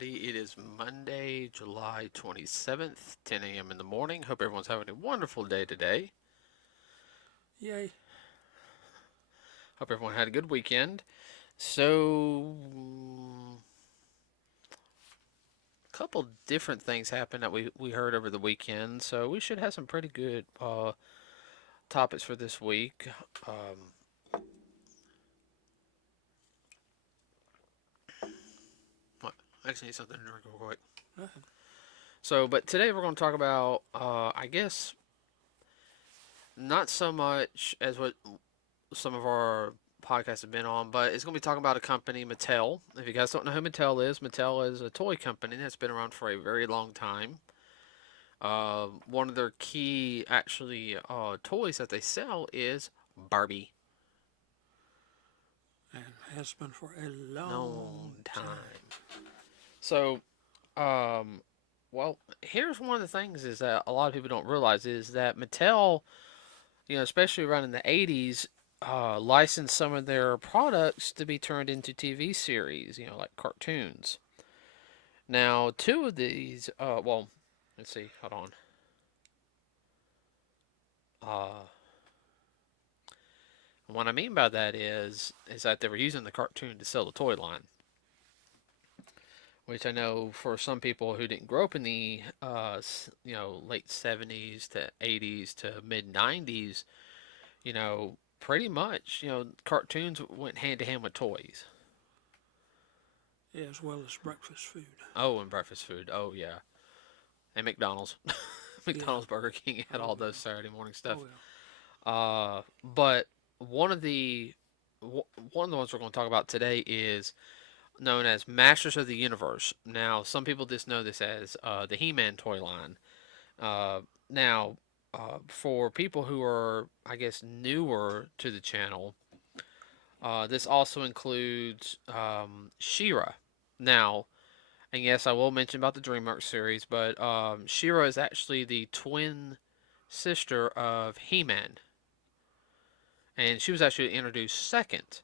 everybody. It is Monday, July 27th, 10 a.m. in the morning. Hope everyone's having a wonderful day today. Yay. Hope everyone had a good weekend. So, a couple different things happened that we heard over the weekend. So, we should have some pretty good topics for this week. What? I just need something to drink real quick. Uh-huh. But today we're going to talk about, I guess, not so much as what some of our podcasts have been on, but it's going to be talking about a company, Mattel. If you guys don't know who Mattel is a toy company that's been around for a very long time. One of their key, actually, toys that they sell is Barbie. And has been for a long Long time. time. So, well, here's one of the things is that a lot of people don't realize is that Mattel, especially around in the 80s, licensed some of their products to be turned into TV series, like cartoons. Now, two of these, well, let's see, hold on. Uh, what I mean by that is that they were using the cartoon to sell the toy line, which I know for some people who didn't grow up in the, late 70s to 80s to mid 90s, pretty much, cartoons went hand to hand with toys. Yeah, as well as breakfast food. Oh, and breakfast food. Oh, yeah. And McDonald's. McDonald's, Yeah. Burger King had Oh, all those yeah. Saturday morning stuff. Oh, yeah. But one of the one of the ones we're going to talk about today is known as Masters of the Universe. Now, some people just know this as the He-Man toy line. Now, for people who are, I guess, newer to the channel, this also includes She-Ra. Now, and yes, I will mention about the DreamWorks series, but She-Ra is actually the twin sister of He-Man, and she was actually introduced second.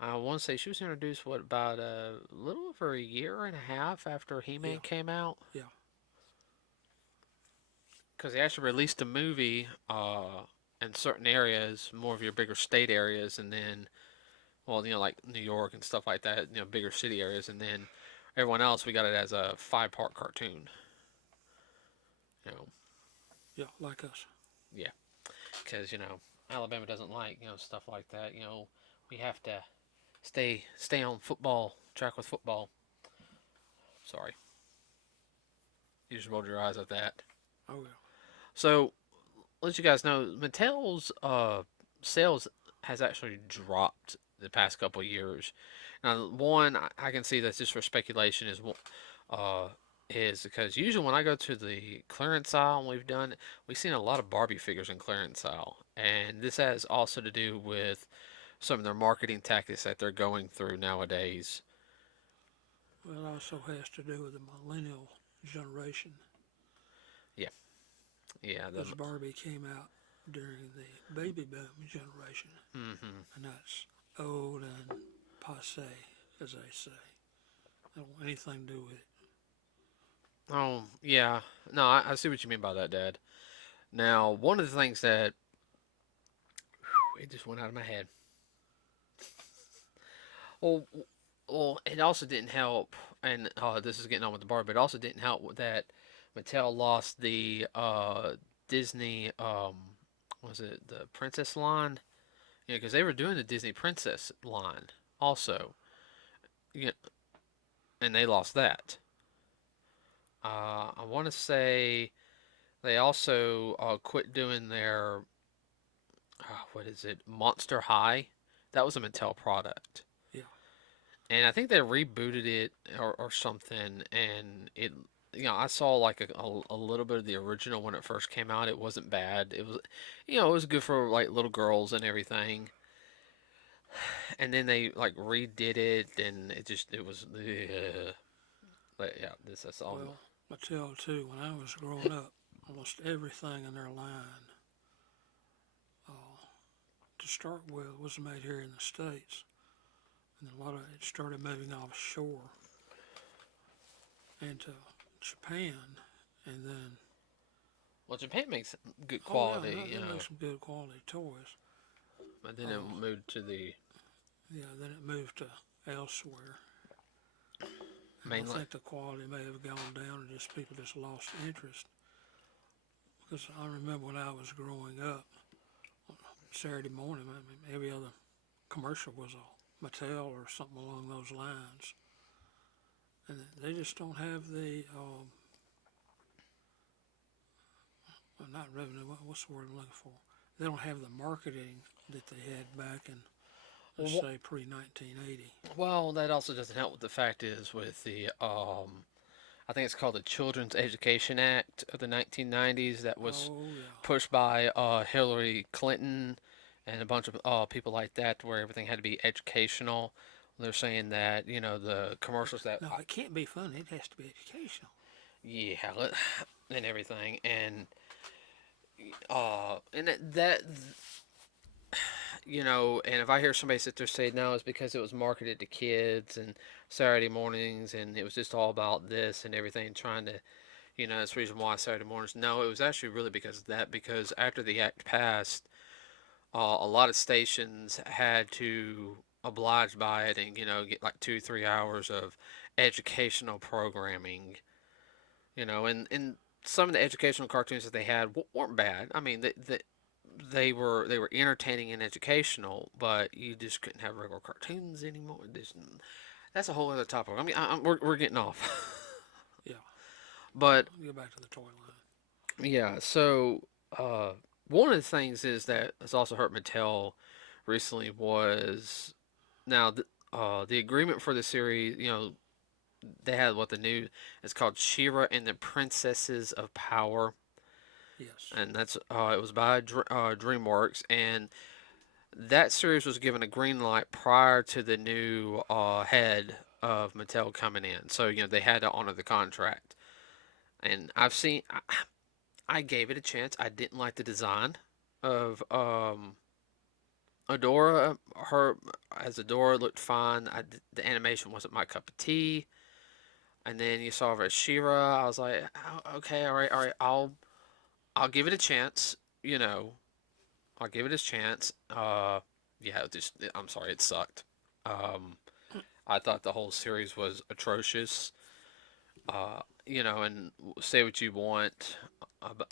I want to say she was introduced what about a little over a year and a half after He-Man Yeah. came out, Yeah. because they actually released a movie in certain areas, more of your bigger state areas, and then well, like New York and stuff like that, bigger city areas, and then everyone else we got it as a 5-part cartoon. You know, Yeah, like us. yeah, because Alabama doesn't like stuff like that. We have to stay on football track with football. Sorry, you just rolled your eyes at that. Oh, yeah. So let you guys know, Mattel's sales has actually dropped the past couple of years. Now, one I can see that's just for speculation uh, is because usually when I go to the clearance aisle and we've seen a lot of Barbie figures in clearance aisle, and this has also to do with some of their marketing tactics that they're going through nowadays. Well, it also has to do with the millennial generation, Yeah, yeah, because Barbie came out during the baby boom generation, mm-hmm. and that's old and passe, as they say. They don't want anything to do with it. Oh, yeah. No, I see what you mean by that, Dad. Now, one of the things that it just went out of my head. Well, well, it also didn't help, and this is getting on with the bar, but it also didn't help with that Mattel lost the Disney, was it the Princess line? Yeah, because they were doing the Disney Princess line also, yeah, and they lost that. I want to say they also quit doing their, what is it, Monster High? That was a Mattel product. Yeah. And I think they rebooted it or something, and I saw like a little bit of the original when it first came out. It wasn't bad. It was good for like little girls and everything. And then they like redid it, and it was, but yeah, that's all. Well, Mattel, too, when I was growing up, almost everything in their line, uh, to start with, was made here in the States. And a lot of it started moving offshore. into Japan, and then Well, Japan makes good oh yeah, quality, they make some good quality toys. but then it Oh moved to the yeah, then it moved to elsewhere, and I mainland. think the quality may have gone down, and just people just lost interest. Because I remember when I was growing up, Saturday morning, I mean, every other commercial was a Mattel or something along those lines, and they just don't have the well, not revenue. What's the word I'm looking for? They don't have the marketing that they had back in, let's Well, say, pre 1980. well, that also doesn't help with the fact is with the I think it's called the Children's Education Act of the 1990s that was Oh yeah. pushed by Hillary Clinton and a bunch of people like that, where everything had to be educational. They're saying that the commercials that No, it can't be fun. It has to be educational. yeah, and everything, and that and if I hear somebody sit there say no, it's because it was marketed to kids and Saturday mornings, and it was just all about this and everything, trying to, that's the reason why Saturday mornings. No, it was actually really because of that. Because after the act passed, a lot of stations had to oblige by it and get like 2 3 hours of educational programming. And some of the educational cartoons that they had weren't bad. I mean, they were entertaining and educational, but you just couldn't have regular cartoons anymore. That's a whole other topic. I mean, we're getting off. Yeah. But Go back to the toy line. yeah, so uh, one of the things is that has also hurt Mattel recently was now the agreement for the series. They had what the new it's called She-Ra and the Princesses of Power, Yes. and that's it was by DreamWorks, and that series was given a green light prior to the new head of Mattel coming in. So they had to honor the contract. And I gave it a chance. I didn't like the design of Adora. Her as Adora looked fine. The animation wasn't my cup of tea. And then you saw her as She-Ra. I was like, "Oh, okay, all right, all right. I'll give it a chance. You know, I'll give it a chance. Yeah, I'm sorry, it sucked. Um, I thought the whole series was atrocious. And say what you want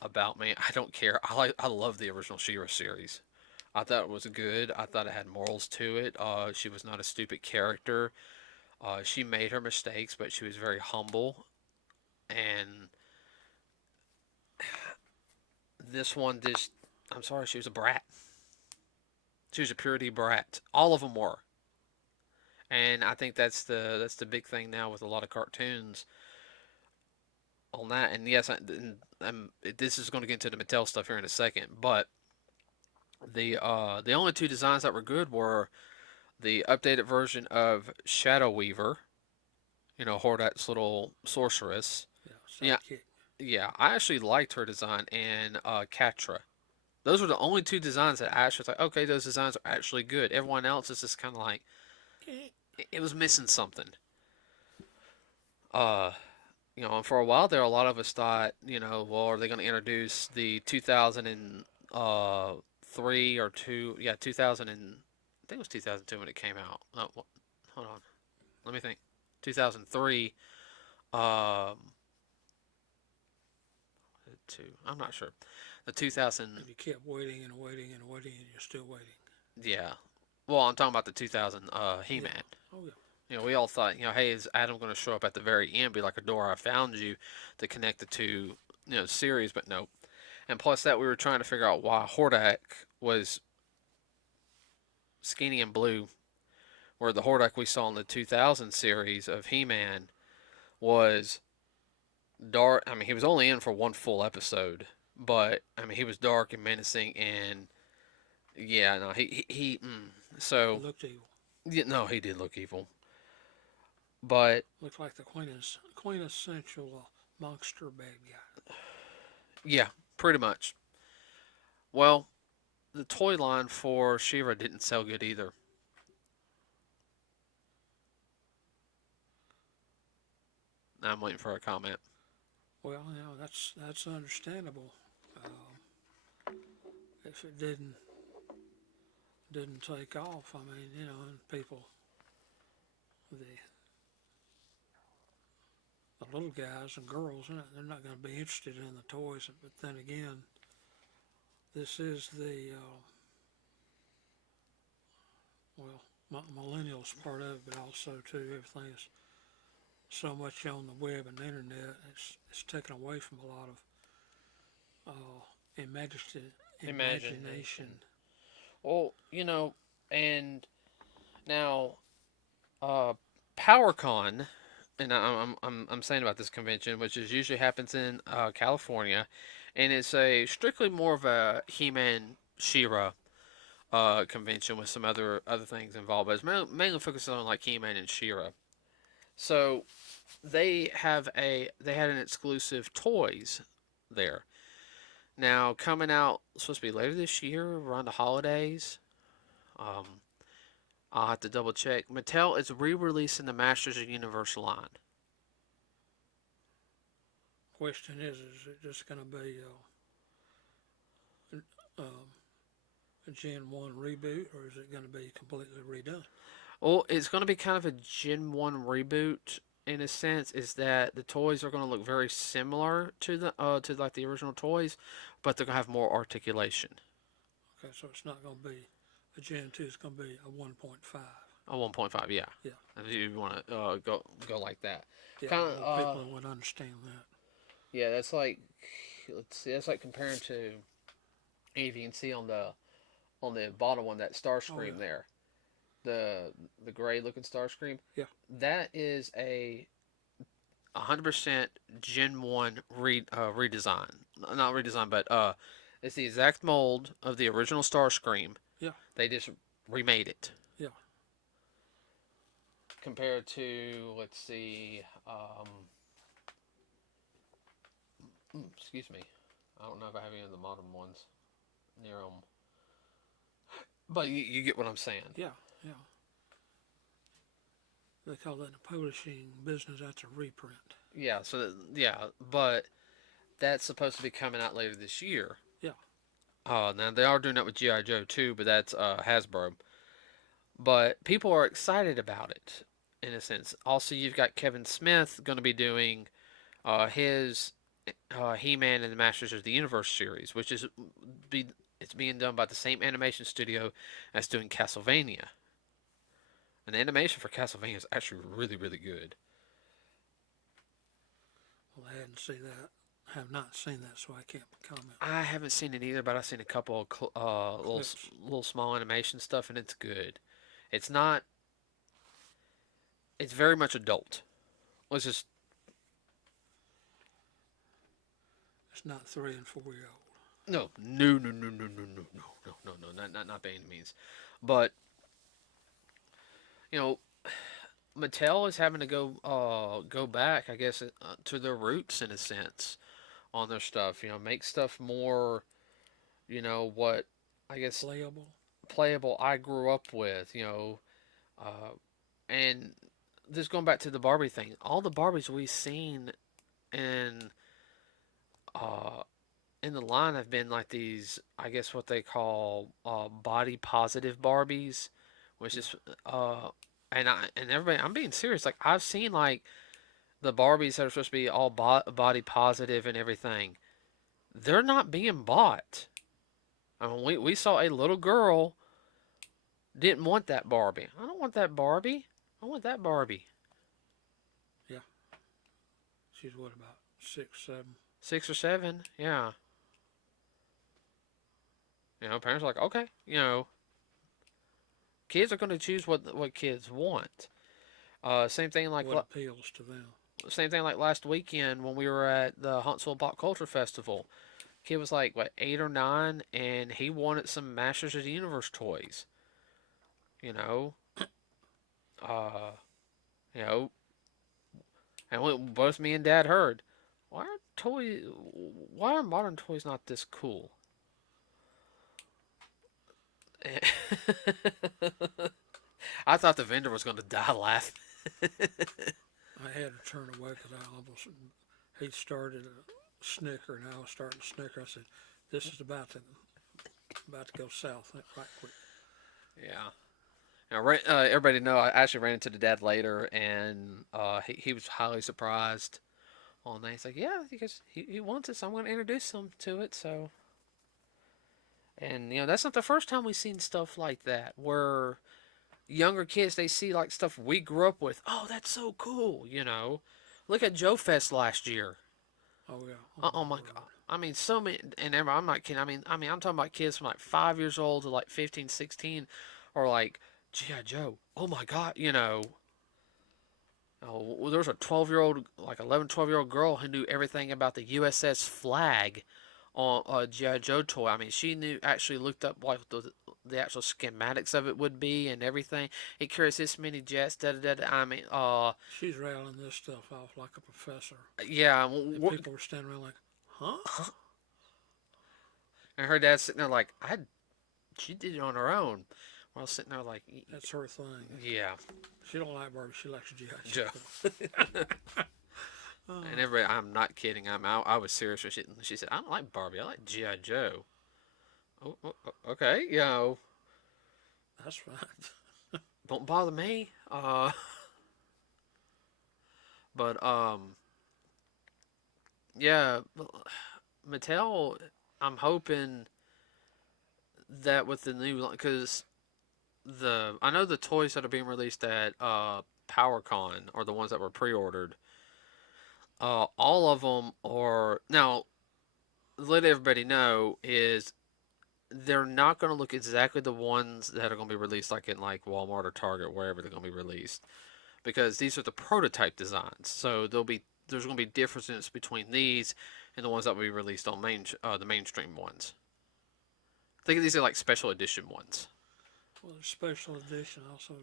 about me, I don't care. I love the original She-Ra series. I thought it was good. I thought it had morals to it. She was not a stupid character. She made her mistakes, but she was very humble. And this one, just I'm sorry, she was a brat. She was a purity brat. All of them were. And I think that's the big thing now with a lot of cartoons on that. And yes, this is going to get into the Mattel stuff here in a second, but the only two designs that were good were the updated version of Shadow Weaver, Hordak's little sorceress. Yeah. Yeah, Sidekick. yeah, I actually liked her design, and Katra. Those were the only two designs that I actually thought, okay, those designs are actually good. Everyone else is just kind of like Eh, it was missing something. Uh, and for a while there, a lot of us thought, well, are they going to introduce the 2003 or two? Yeah, 2000 and I think it was 2002 when it came out. Hold on, let me think. 2003. Um, two. I'm not sure. The 2000. and you kept waiting and waiting and waiting, and you're still waiting. Yeah. Well, I'm talking about the 2000 Yeah. He-Man. Oh yeah. We all thought, hey, is Adam going to show up at the very end, be like a door I found you to connect the two, series? But no. And plus that, we were trying to figure out why Hordak was skinny and blue, where the Hordak we saw in the 2000 series of He-Man was dark. I mean, he was only in for one full episode, but I mean, he was dark and menacing, and yeah, no, He so looked evil. yeah, no, he did look evil, but Looked like the quintessential monster bad guy. yeah, pretty much. Well, the toy line for She-Ra didn't sell good either. I'm waiting for a comment. Well, that's understandable. If it didn't take off, I mean, and people, the little guys and girls, they're not going to be interested in the toys. But then again, this is the well, millennials part of it, but also too everything is so much on the web and the internet. It's taken away from a lot of imagination. Imagination. Well, and now uh, PowerCon, and I'm saying about this convention, which is usually happens in California, and it's a strictly more of a He-Man She-Ra convention with some other things involved, but it's mainly focused on like He-Man and She-Ra. So they had an exclusive toys there. Now coming out supposed to be later this year around the holidays. Um, I'll have to double check. Mattel is re-releasing the Masters of the Universe line. Question is it just going to be a Gen 1 reboot, or is it going to be completely redone? Well, it's going to be kind of a Gen 1 reboot in a sense. Is that the toys are going to look very similar to like the original toys, but they're going to have more articulation. Okay, so it's not going to be a Gen 2, it's going to be a 1.5. A 1.5, yeah. Yeah. If you want to go like that. Yeah, Kind of. people would understand that. Yeah, that's like, let's see, that's like comparing to, if you can see on the bottom one, that Starscream there, the gray looking Starscream. Yeah. That is a 100% Gen 1 redesign. Not redesign, but it's the exact mold of the original Starscream. Yeah. They just remade it. Yeah. Compared to, let's see, excuse me. I don't know if I have any of the modern ones near them. But you get what I'm saying. Yeah, yeah. They call that in the publishing business, that's a reprint. Yeah, but that's supposed to be coming out later this year. Yeah. Now they are doing that with GI Joe too, but that's Hasbro. But people are excited about it in a sense. Also, you've got Kevin Smith going to be doing his He-Man and the Masters of the Universe series, which is it's being done by the same animation studio as doing Castlevania. And the animation for Castlevania is actually really, really good. Well, have not seen that, so I can't comment. I haven't seen it either, but I've seen a couple of little small animation stuff, and it's good. It's not. It's very much adult. Let's just. It's not 3 and 4-year old. No, not by any means. But you know, Mattel is having to go back, I guess, to their roots in a sense on their stuff. Make stuff more, what I guess playable. I grew up with, and just going back to the Barbie thing. All the Barbies we've seen in uh in the line have been like these, I guess what they call body positive Barbies, which is and everybody, I'm being serious. Like I've seen like the Barbies that are supposed to be all body positive and everything. They're not being bought. I mean, we saw a little girl didn't want that Barbie. I don't want that Barbie. I want that Barbie. Yeah. She's what, about 6, 7? 6 or 7, yeah. Parents are like, okay, kids are going to choose what kids want. Same thing like what appeals to them. Same thing like last weekend when we were at the Huntsville Pop Culture Festival. Kid was like what 8 or 9, and he wanted some Masters of the Universe toys. Uh, and both me and Dad heard, why are modern toys not this cool? I thought the vendor was going to die laughing. I had to turn away because I almost, he started a snicker and I was starting to snicker. I said, this is about to go south right quick. Yeah. Now, everybody know I actually ran into the dad later, and he was highly surprised on that. He's like, yeah, because he wants it, so I'm going to introduce him to it. So, and that's not the first time we've seen stuff like that where younger kids they see like stuff we grew up with. Oh, that's so cool. Look at Joe Fest last year. Oh yeah. Oh Oh my my god. word. I mean, so many, and I'm not kidding. I mean, I'm talking about kids from like 5 years old to like 15, 16, or like, G.I. Joe. Oh my god. Oh, well, there was a 12-year-old, like 11, 12-year-old girl who knew everything about the USS flag on a G.I. Joe toy. I mean, she knew, actually looked up like the actual schematics of it would be and everything. It carries this many jets, da da da. I mean, She's rattling this stuff off like a professor. yeah. And people were standing around like, huh? And her dad's sitting there like, she did it on her own. While I was sitting there like, That's her thing. yeah, She don't like Barbie. She likes G.I. Joe. Joe. And everybody, I'm not kidding. I was serious when she said, I don't like Barbie. I like G.I. Joe. Okay, That's right. don't bother me. But yeah, Mattel. I'm hoping that with the new, because I know the toys that are being released at PowerCon are the ones that were pre-ordered. All of them are now. Let everybody know is they're not going to look exactly the ones that are going to be released like in like Walmart or Target, wherever they're going to be released, because these are the prototype designs. So there's going to be differences between these and the ones that will be released on the mainstream ones. I think these are like special edition ones. Well, the special edition also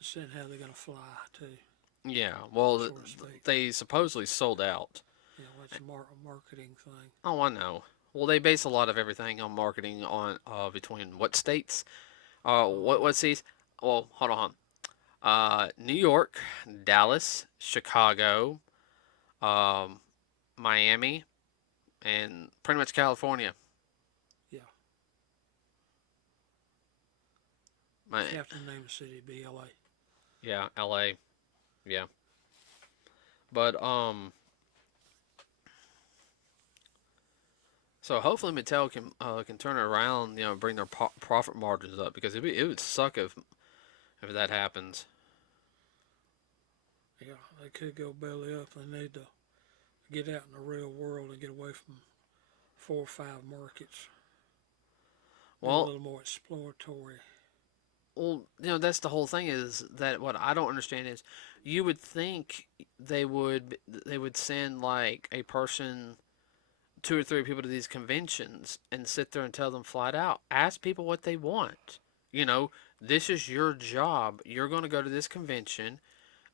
saying how they're gonna fly too, Yeah, well, so to speak. they supposedly sold out. You know, it's a marketing thing. Oh, I know. Well, they base a lot of everything on marketing on between what states, what cities. Well, hold on. New York, Dallas, Chicago, um, Miami, and pretty much California. Yeah, My, if you have to name a city, it'd be L.A. yeah, LA. Yeah. But so hopefully Mattel can turn it around, bring their profit margins up, because it would suck if that happens. Yeah, they could go belly up. They need to get out in the real world and get away from 4 or 5 markets. Be a Well, little more exploratory. that's the whole thing, is that what I don't understand is you would think they would send like a person, two or three people to these conventions and sit there and tell them flat out, ask people what they want. You know, this is your job. You're going to go to this convention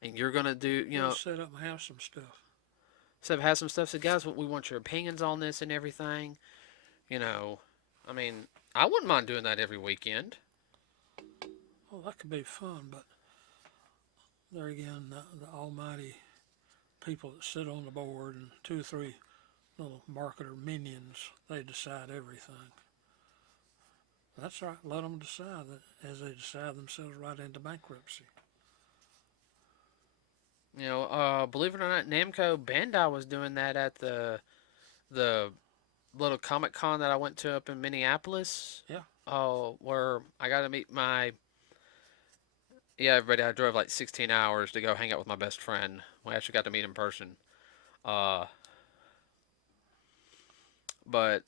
and you're going to do, We'll set up and have some stuff. so have some stuff. So, guys, we want your opinions on this and everything. You know, I mean, I wouldn't mind doing that every weekend. Well, that could be fun, but there again, the almighty people that sit on the board and 2 or 3 little marketer minions, they decide everything. That's right. Let them decide that as they decide themselves right into bankruptcy. Believe it or not, Namco Bandai was doing that at the little Comic Con that I went to up in Minneapolis. Yeah. Where I got to meet my, yeah, everybody. I drove like 16 hours to go hang out with my best friend. We actually got to meet in person. Uh, but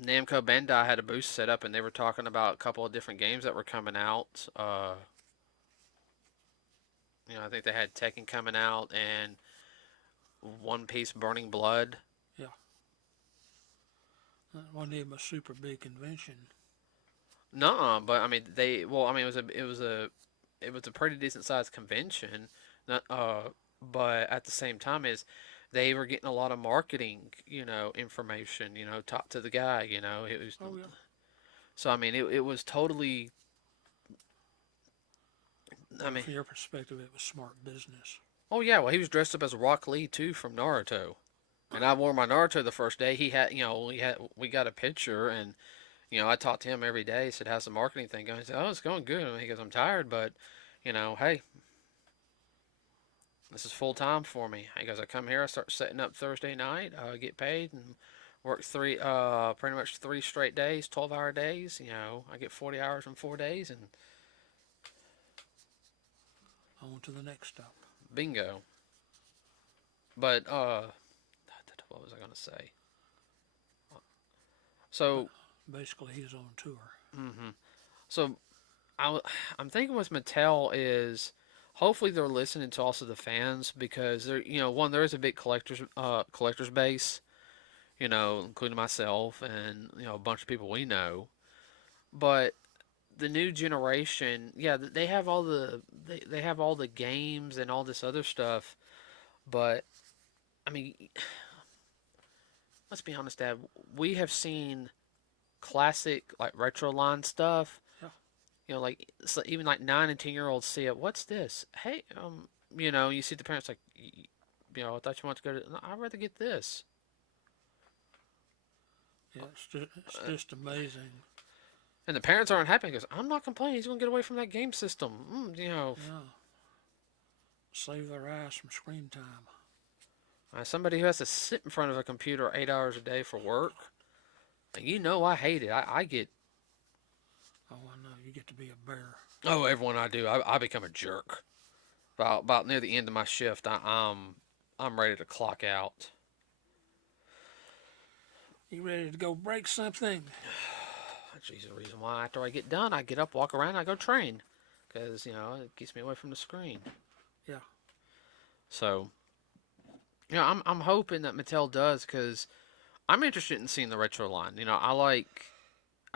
Namco Bandai had a booth set up, and they were talking about a couple of different games that were coming out. I think they had Tekken coming out and One Piece Burning Blood. Yeah. That wasn't even a super big convention. No, but I mean they. Well, I mean it was a pretty decent sized convention. Not, but at the same time is they were getting a lot of marketing, information, talk to the guy, it was. Oh, yeah. So I mean it was totally. I Well, mean, from your perspective, it was smart business. Oh yeah, well he was dressed up as Rock Lee too from Naruto. And I wore my Naruto the first day. He had, we got a picture, and I talked to him every day. He said, "How's the marketing thing going?" He said, "Oh, it's going good." And he goes, "I'm tired, but hey, this is full time for me." He goes, "I come here, I start setting up Thursday night, get paid, and work pretty much 3 straight days, 12-hour days. I get 40 hours in 4 days, and On to the next stop. bingo." But what was I gonna say? But So, basically, he's on tour. hmm so I'm thinking with Mattel is hopefully they're listening to also the fans because one, there is a big collectors base, including myself and a bunch of people we know. But the new generation, yeah, they have all the games and all this other stuff. But I mean, let's be honest, Dad. We have seen classic like retro line stuff. Yeah. Like so even like 9 and 10-year-olds see it. What's this? Hey, you see the parents like, I thought you wanted to go to. No, I'd rather get this. Yeah, it's Uh, just amazing. and the parents aren't happy because I'm not complaining. He's gonna get away from that game system. Yeah, save their eyes from screen time. As somebody who has to sit in front of a computer 8 hours a day for work, and I hate it. I get. Oh, I know. You get to be a bear. Oh, everyone I do, I become a jerk. About near the end of my shift, I'm ready to clock out. You ready to go break something? That's the reason why after I get done, I get up, walk around, I go train, because it keeps me away from the screen. Yeah. So I'm hoping that Mattel does because I'm interested in seeing the retro line. I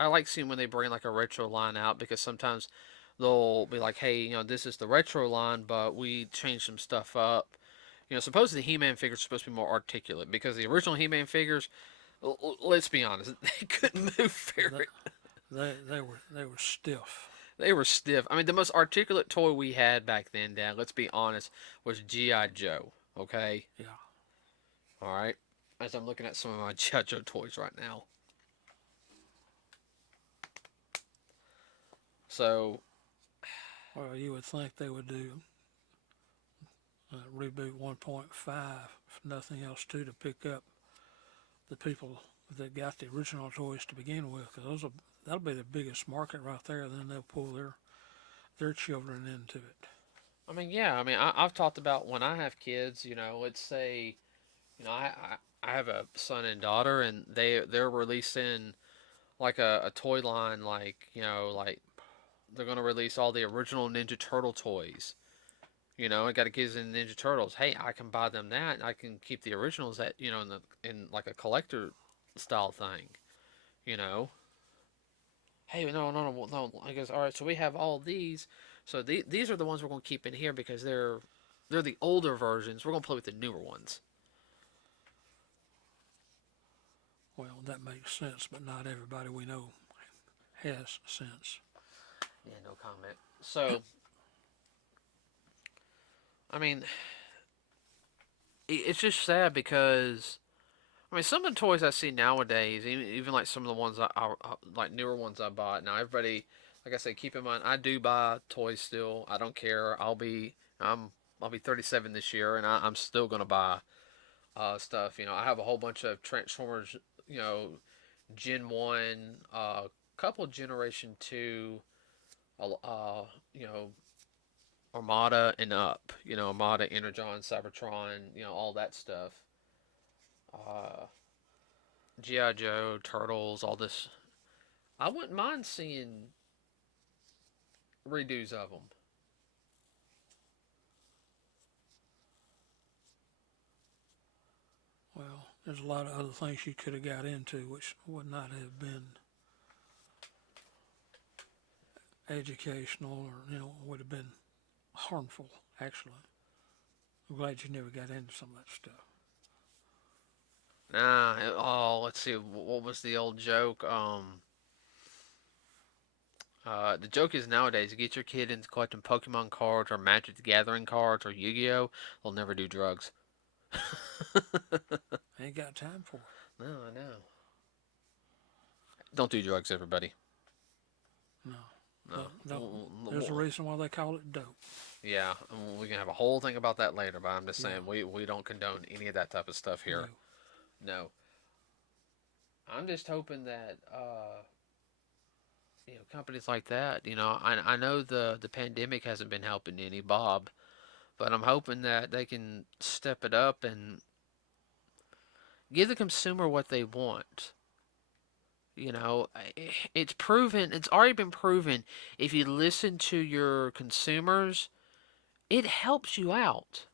like seeing when they bring like a retro line out because sometimes they'll be like, hey, this is the retro line, but we changed some stuff up. Supposedly the He-Man figures are supposed to be more articulate because the original He-Man figures, let's be honest, they couldn't move They, very. they were stiff. They were stiff. I mean, the most articulate toy we had back then, Dad, let's be honest, was G.I. Joe. Okay? Yeah. All right? As I'm looking at some of my G.I. Joe toys right now. So, Well, you would think they would do reboot 1.5, if nothing else, too, to pick up the people that got the original toys to begin with, because that'll be the biggest market right there. Then they'll pull their children into it. I mean, yeah. I mean, I've talked about when I have kids, let's say, I have a son and daughter, and they're releasing like a toy line, like, like they're going to release all the original Ninja Turtle toys. I got to kids in Ninja Turtles. Hey, I can buy them that, and I can keep the originals that in like a collector style thing. You know. Hey, no, no, no, no. I guess all right. So we have all these. So these are the ones we're going to keep in here because they're the older versions. We're going to play with the newer ones. Well, that makes sense, but not everybody we know has sense. Yeah, no comment. So, I mean, it's just sad because I mean, some of the toys I see nowadays, even like some of the ones like newer ones I bought. Now, everybody, like I said, keep in mind, I do buy toys still. I don't care. I'll be 37 this year, and I'm still gonna buy stuff. I have a whole bunch of Transformers. Gen One, couple Generation Two, you know, Armada and up. Armada, Energon, Cybertron. All that stuff. Uh, GI Joe, Turtles, all this. I wouldn't mind seeing redos of them. Well, there's a lot of other things you could have got into which would not have been educational, or would have been harmful. Actually, I'm glad you never got into some of that stuff. Let's see. What was the old joke? The joke is nowadays, get your kid into collecting Pokemon cards or Magic the Gathering cards or Yu-Gi-Oh! They'll never do drugs. Ain't got time for it. No, I know. Don't do drugs, everybody. No. No. There's a reason why they call it dope. Yeah, we can have a whole thing about that later, but I'm just Yeah. saying we don't condone any of that type of stuff No. here. No. I'm just hoping that companies like that, I know the pandemic hasn't been helping any, Bob, but I'm hoping that they can step it up and give the consumer what they want. It's proven, it's already been proven if you listen to your consumers, it helps you out.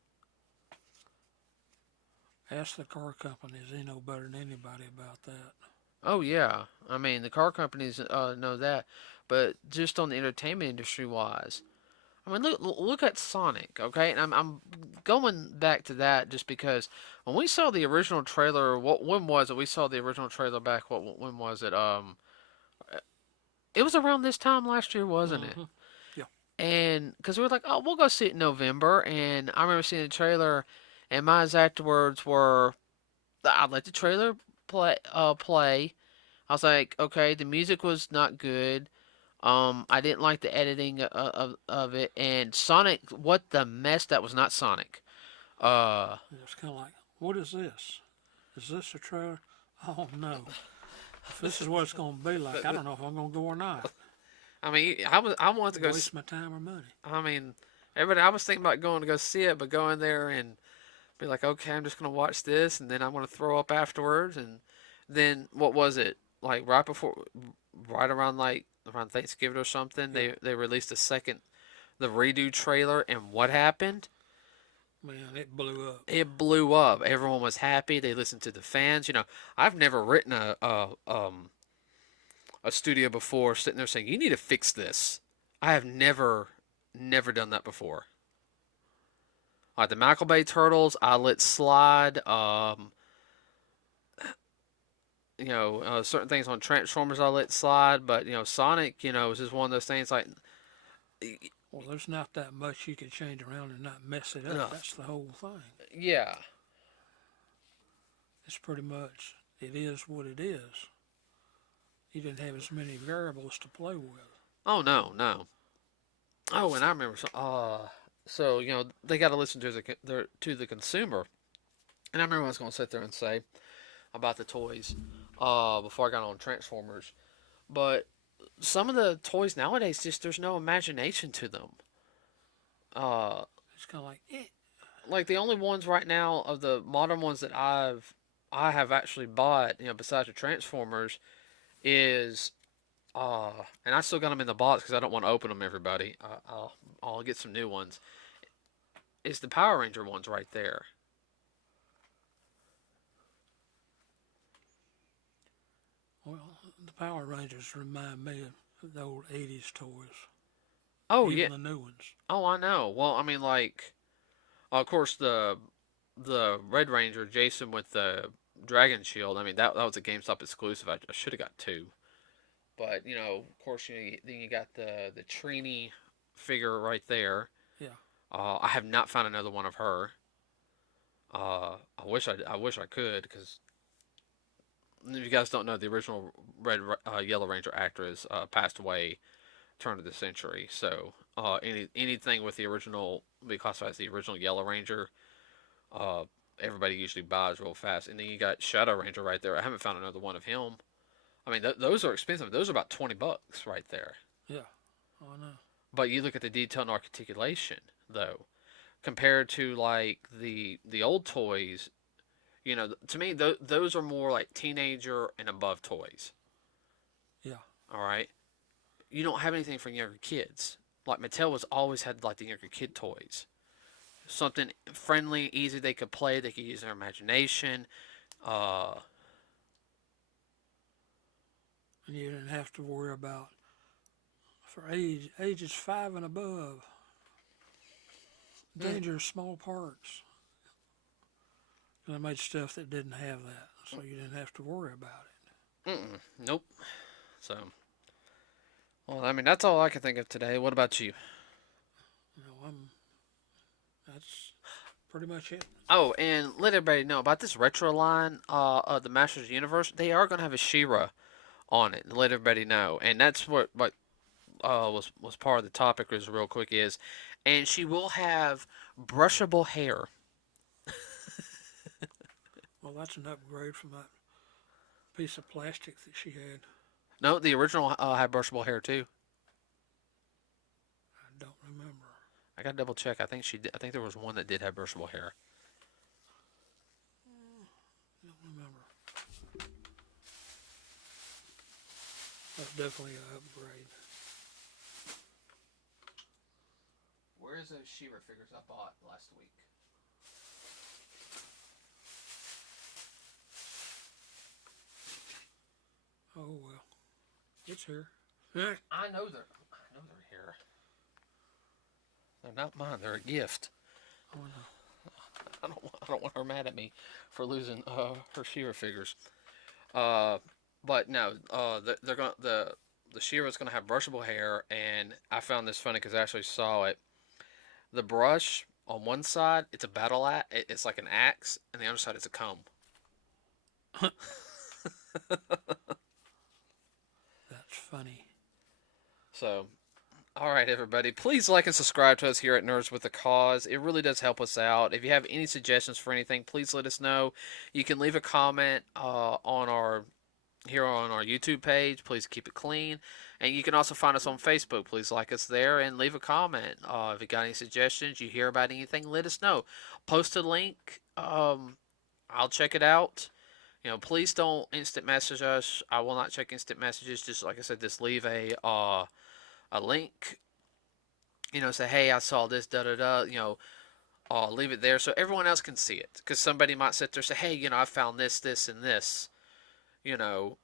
Ask the car companies. They know better than anybody about that. Oh yeah, I mean the car companies know that, but just on the entertainment industry wise, I mean look at Sonic, okay? And I'm going back to that just because when we saw the original trailer, when was it? We saw the original trailer back. When was it? It was around this time last year, wasn't it? Mm-hmm. Yeah. And because we were like, oh, we'll go see it in November, and I remember seeing the trailer, and my exact words were, I let the trailer play. I was like, okay, the music was not good. I didn't like the editing of it, and Sonic, what the mess that was not Sonic. Uh, It's kind of like, what is this? Is this a trailer? Oh no. If this is what it's going to be like, I don't know if I'm going to go or not. I mean, I wanted to go. Waste my time or money. I mean, everybody. I was thinking about going to go see it, but going there and be like, okay, I'm just gonna watch this, and then I'm gonna throw up afterwards, and then what was it like right before, right around like around Thanksgiving or something? Yeah. They released the redo trailer, and what happened? Man, it blew up. It blew up. Everyone was happy. They listened to the fans. I've never written a studio before sitting there saying you need to fix this. I have never done that before. Like the Michael Bay Turtles, I let slide. Certain things on Transformers I let slide, but Sonic, is just one of those things like, Well, there's not that much you can change around and not mess it up. no, That's the whole thing. yeah, It's pretty much, it is what it is. You didn't have as many variables to play with. oh no, no. Oh, and I remember so they got to listen to the consumer, and I remember I was going to sit there and say about the toys, before I got on Transformers, but some of the toys nowadays just there's no imagination to them. Uh, It's kind of like, eh. like the only ones right now of the modern ones that I have actually bought, besides the Transformers, is and I still got them in the box because I don't want to open them. Everybody, I'll get some new ones. It's the Power Ranger ones right there. Well, the Power Rangers remind me of the old 80s toys. Oh yeah. Even the new ones. Oh, I know. Well, I mean, like, of course the Red Ranger Jason with the Dragon Shield. I mean, that was a GameStop exclusive. I should have got two, but of course, then you got the Trini figure right there. Yeah. I have not found another one of her. I wish I could because if you guys don't know, the original Red Yellow Ranger actress passed away turn of the century. So anything with the original be classified as the original Yellow Ranger. Uh, Everybody usually buys real fast, and then you got Shadow Ranger right there. I haven't found another one of him. I mean, those are expensive. Those are about $20 right there. Yeah. Oh, no. But you look at the detail and articulation, though, compared to like the old toys. To me, those are more like teenager and above toys. Yeah. All right, you don't have anything for younger kids. Like Mattel was always had like the younger kid toys, something friendly, easy they could play. They could use their imagination. Uh, And you didn't have to worry about, for ages 5 and above, dangerous small parts. And I made stuff that didn't have that, so you didn't have to worry about it. nope. So, Well, I mean, that's all I can think of today. What about you? You know, that's pretty much it. Oh, and let everybody know about this retro line of the Masters of the Universe. They are going to have a She-Ra on it. Let everybody know, and that's what was part of the topic. Is real quick is, and she will have brushable hair. Well, that's an upgrade from that piece of plastic that she had. No, the original had brushable hair too. I don't remember. I got to double check. I think she did. I think there was one that did have brushable hair. Don't remember. That's definitely an upgrade. Where's those She-Ra figures I bought last week? Oh well, it's here. I know they're here. They're not mine. They're a gift. Oh no. I don't want her mad at me for losing her She-Ra figures. Uh, but no, they're going the She-Ra's gonna have brushable hair, and I found this funny because I actually saw it. The brush on one side, it's a battle axe. It's like an axe, and the other side is a comb. That's funny. So, all right, everybody, please like and subscribe to us here at Nerds with a Cause. It really does help us out. If you have any suggestions for anything, please let us know. You can leave a comment on our here on our YouTube page. Please keep it clean. And you can also find us on Facebook. Please like us there and leave a comment. If you got any suggestions, you hear about anything, let us know. Post a link. I'll check it out. Please don't instant message us. I will not check instant messages. Just like I said, just leave a link. Say, hey, I saw this, da da da. Leave it there so everyone else can see it. Because somebody might sit there and say, hey, I found this, this, and this. You know,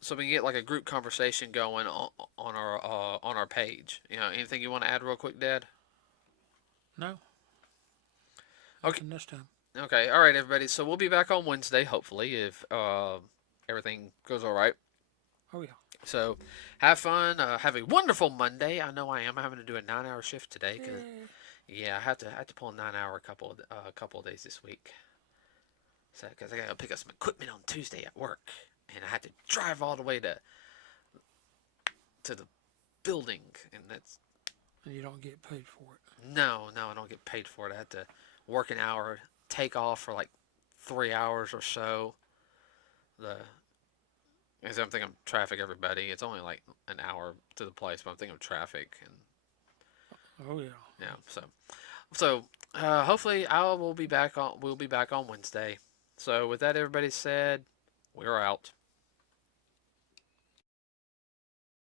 so we can get like a group conversation going on our page. Anything you want to add real quick, Dad? No, Okay. nothing this time. Okay. All right, everybody. So we'll be back on Wednesday, hopefully, if everything goes all right. Oh yeah. So have fun. Have a wonderful Monday. I know I am. I'm having to do a 9-hour shift today. Cause, yeah, I have to pull a 9 hour a couple of days this week. So because I gotta pick up some equipment on Tuesday at work, and I had to drive all the way to the building, and that's And you don't get paid for it. no, I don't get paid for it. I had to work an hour, take off for like 3 hours or so. The Because I'm thinking of traffic, everybody. It's only like an hour to the place, but I'm thinking of traffic, and Oh yeah. yeah. So hopefully we'll be back on Wednesday. So with that, everybody said, we're out.